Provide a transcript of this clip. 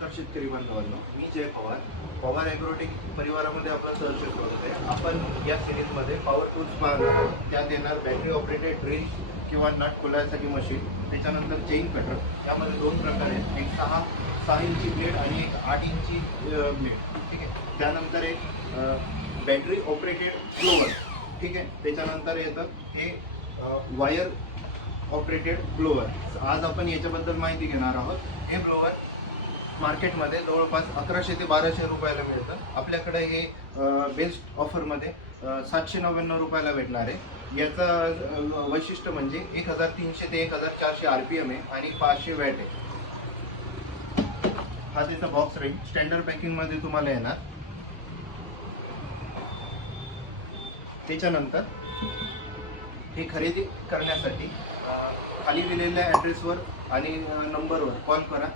नमस्कार शेतकरी बांधवांनो, मी जय पवार. पवार ॲग्रोटेक परिवारामध्ये आपलं सहर्ष स्वागत आहे. आपण या सिरीजमध्ये पॉवर टूल्स पाहणार आहोत. त्यात येणार बॅटरी ऑपरेटेड ड्रिल किंवा नट खोलायसाठी मशीन, त्याच्यानंतर चेन कटर. यामध्ये दोन प्रकार आहेत, एक 6 इंची ब्लेड आणि एक 8 इंची ब्लेड. ठीक आहे. त्यानंतर एक बॅटरी ऑपरेटेड ब्लोअर. ठीक आहे. त्याच्यानंतर येतं हे वायर ऑपरेटेड ब्लोअर. आज आपण याच्याबद्दल माहिती घेणार आहोत. हे ब्लोअर मार्केटमध्ये जवळपास 1100 ते 1200 रुपयाला मिळतं. आपल्याकडे हे बेस्ट ऑफरमध्ये 799 रुपयाला भेटणार आहे. याचं वैशिष्ट्य म्हणजे 1300 ते 1400 RPM आहे आणि 500 वॅट आहे. हा त्याचा बॉक्स राहील. स्टँडर्ड पॅकिंगमध्ये तुम्हाला येणार. त्याच्यानंतर हे खरेदी करण्यासाठी खाली दिलेल्या ॲड्रेसवर आणि नंबरवर कॉल करा.